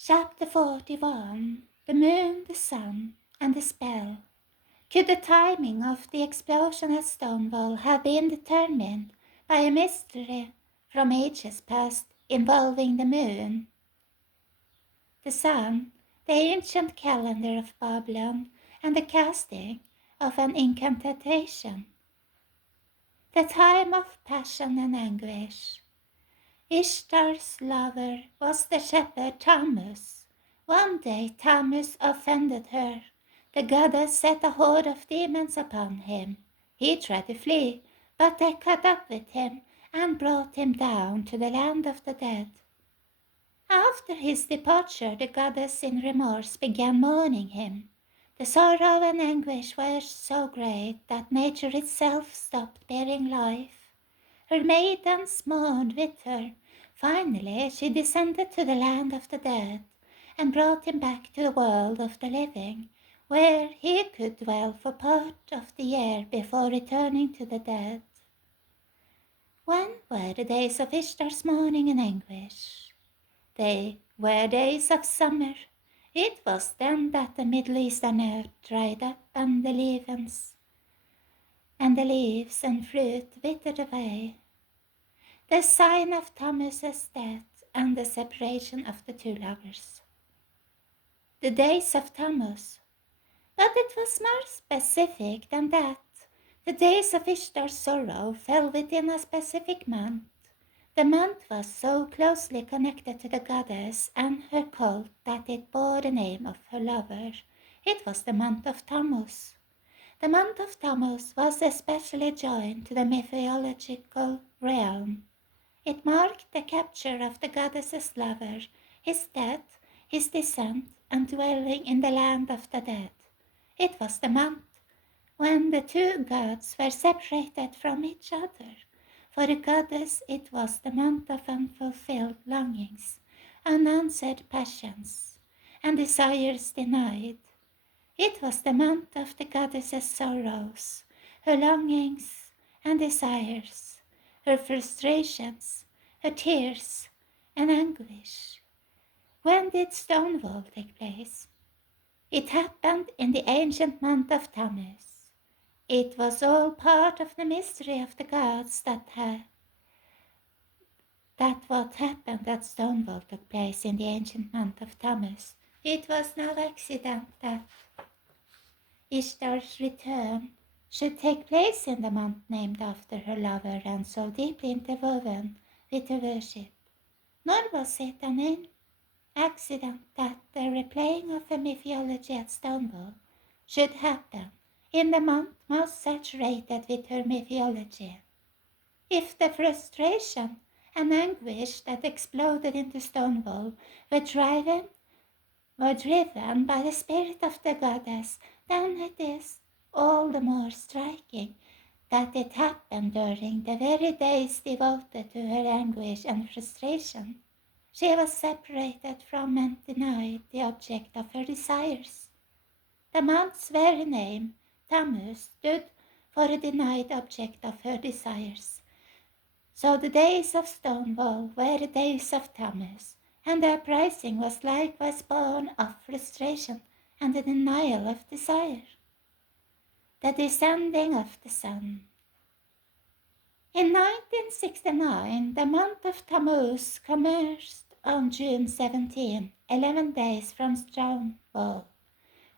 Chapter 41. The Moon, the Sun, and the Spell. Could the timing of the explosion at Stonewall have been determined by a mystery from ages past involving the moon, the sun, the ancient calendar of Babylon, and the casting of an incantation? The time of passion and anguish. Ishtar's lover was the shepherd Tammuz. One day Tammuz offended her. The goddess set a horde of demons upon him. He tried to flee, but they caught up with him and brought him down to the land of the dead. After his departure, the goddess in remorse began mourning him. The sorrow and anguish were so great that nature itself stopped bearing life. Her maidens mourned with her. Finally, she descended to the land of the dead and brought him back to the world of the living, where he could dwell for part of the year before returning to the dead. When were the days of Ishtar's mourning and anguish? They were days of summer. It was then that the Middle Eastern earth dried up and the leaves and fruit withered away. The sign of Tammuz's death and the separation of the two lovers. The days of Tammuz. But it was more specific than that. The days of Ishtar's sorrow fell within a specific month. The month was so closely connected to the goddess and her cult that it bore the name of her lover. It was the month of Tammuz. The month of Tammuz was especially joined to the mythological realm. It marked the capture of the goddess's lover, his death, his descent, and dwelling in the land of the dead. It was the month when the two gods were separated from each other. For the goddess it was the month of unfulfilled longings, unanswered passions, and desires denied. It was the month of the goddess's sorrows, her longings and desires, her frustrations, her tears and anguish. When did Stonewall take place? It happened in the ancient month of Tammuz. It was all part of the mystery of the gods that what happened at Stonewall took place in the ancient month of Tammuz. It was no accident that Ishtar's return should take place in the month named after her lover and so deeply interwoven with her worship. Nor was it an accident that the replaying of a mythology at Stonewall should happen in the month most saturated with her mythology. If the frustration and anguish that exploded into Stonewall were driven by the spirit of the goddess, then it is all the more striking that it happened during the very days devoted to her anguish and frustration. She was separated from and denied the object of her desires. The month's very name, Tammuz, stood for a denied object of her desires. So the days of Stonewall were the days of Tammuz, and the uprising was likewise born of frustration and the denial of desire. The descending of the sun. In 1969, the month of Tammuz commenced on June 17, 11 days from Stonewall,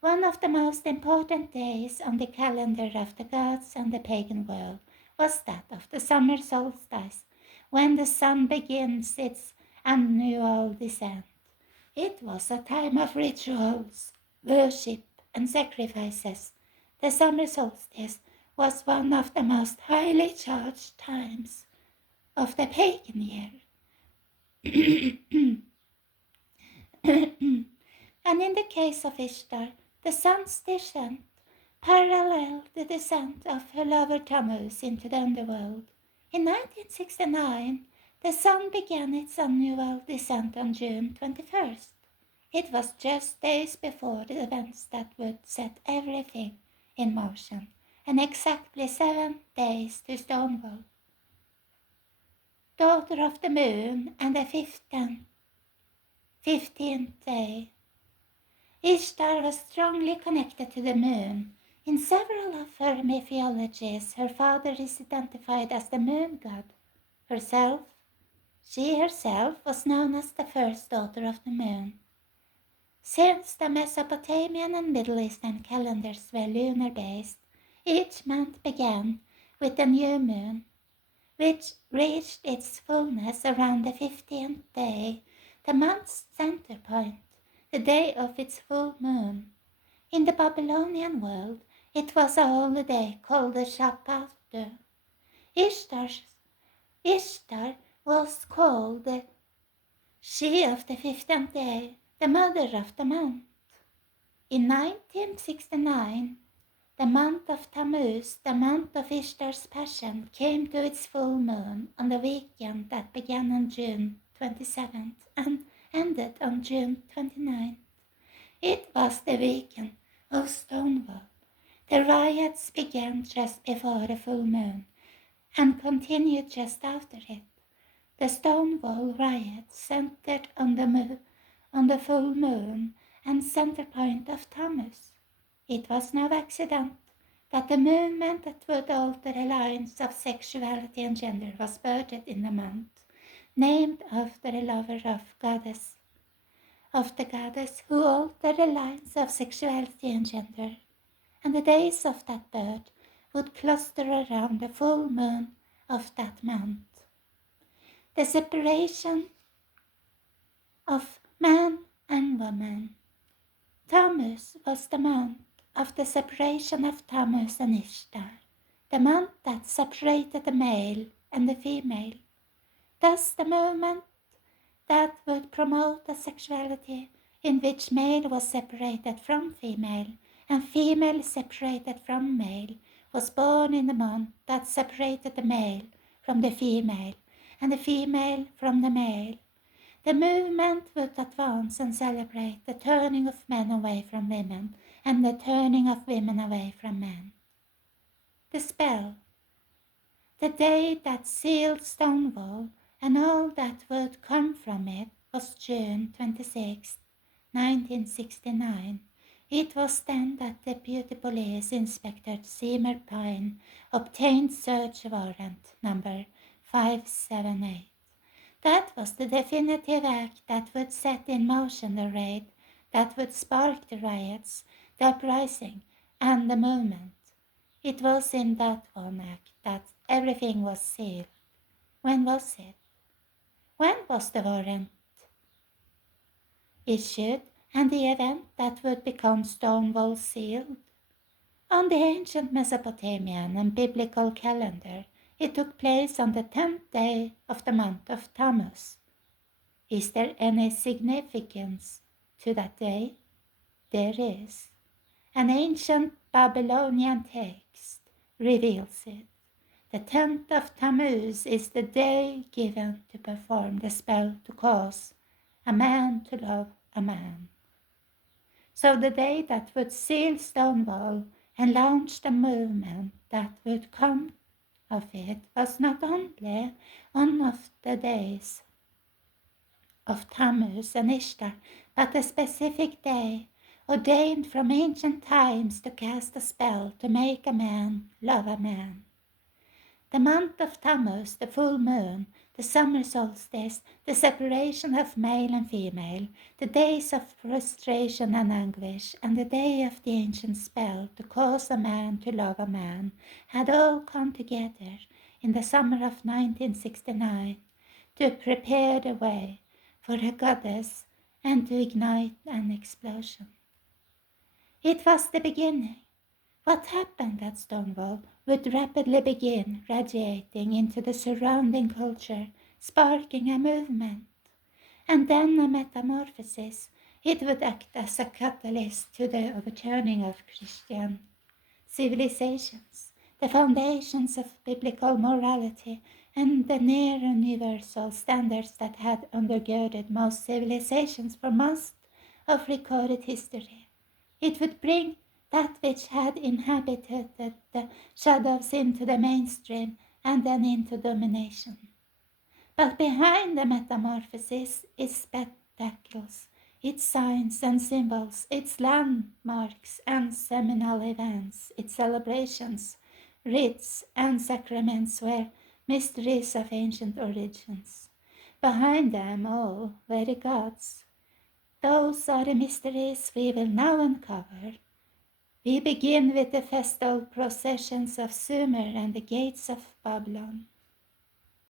one of the most important days on the calendar of the gods and the pagan world was that of the summer solstice, when the sun begins its annual descent. It was a time of rituals, worship, and sacrifices. The summer solstice was one of the most highly charged times of the pagan year. And in the case of Ishtar, the sun's descent paralleled the descent of her lover Tammuz into the underworld. In 1969, the sun began its annual descent on June 21st. It was just days before the events that would set everything in motion, and exactly 7 days to Stonewall. Daughter of the moon and the 15th day. Ishtar was strongly connected to the moon. In several of her mythologies, her father is identified as the moon god. She herself was known as the first daughter of the moon. Since the Mesopotamian and Middle Eastern calendars were lunar-based, each month began with the new moon, which reached its fullness around the 15th day, the month's center point, the day of its full moon. In the Babylonian world, it was a holiday called the Shabbat. Ishtar was called the she of the 15th day, the mother of the month. In 1969, the month of Tammuz, the month of Ishtar's passion, came to its full moon on the weekend that began on June 27th and ended on June 29th. It was the weekend of Stonewall. The riots began just before the full moon and continued just after it. The Stonewall riots centered on the full moon and center point of Tammuz. It was no accident that the movement that would alter the lines of sexuality and gender was birthed in the month, named after a lover of the goddess who altered the lines of sexuality and gender, and the days of that birth would cluster around the full moon of that month. The separation of man and woman. Tammuz was the month of the separation of Tammuz and Ishtar, the month that separated the male and the female. Thus the movement that would promote a sexuality in which male was separated from female and female separated from male was born in the month that separated the male from the female and the female from the male. The movement would advance and celebrate the turning of men away from women and the turning of women away from men. The spell. The day that sealed Stonewall and all that would come from it was June 26, 1969. It was then that Deputy Police Inspector Seymour Pine obtained search warrant number 578. That was the definitive act that would set in motion the raid, that would spark the riots, the uprising, and the movement. It was in that one act that everything was sealed. When was it? When was the warrant issued and the event that would become Stonewall sealed? On the ancient Mesopotamian and biblical calendar, it took place on the 10th day of the month of Tammuz. Is there any significance to that day? There is. An ancient Babylonian text reveals it. The 10th of Tammuz is the day given to perform the spell to cause a man to love a man. So the day that would seal Stonewall and launch the movement that would come of it was not only one of the days of Tammuz and Ishtar, but a specific day ordained from ancient times to cast a spell to make a man love a man. The month of Tammuz, the full moon, the summer solstice, the separation of male and female, the days of frustration and anguish, and the day of the ancient spell to cause a man to love a man, had all come together in the summer of 1969 to prepare the way for a goddess and to ignite an explosion. It was the beginning. What happened at Stonewall would rapidly begin radiating into the surrounding culture, sparking a movement, and then a metamorphosis. It would act as a catalyst to the overturning of Christian civilizations, the foundations of biblical morality, and the near universal standards that had undergirded most civilizations for most of recorded history. It would bring that which had inhabited the shadows into the mainstream and then into domination. But behind the metamorphosis is spectacles, its signs and symbols, its landmarks and seminal events, its celebrations, rites and sacraments were mysteries of ancient origins. Behind them all were the gods. Those are the mysteries we will now uncover. We begin with the festal processions of Sumer and the gates of Babylon.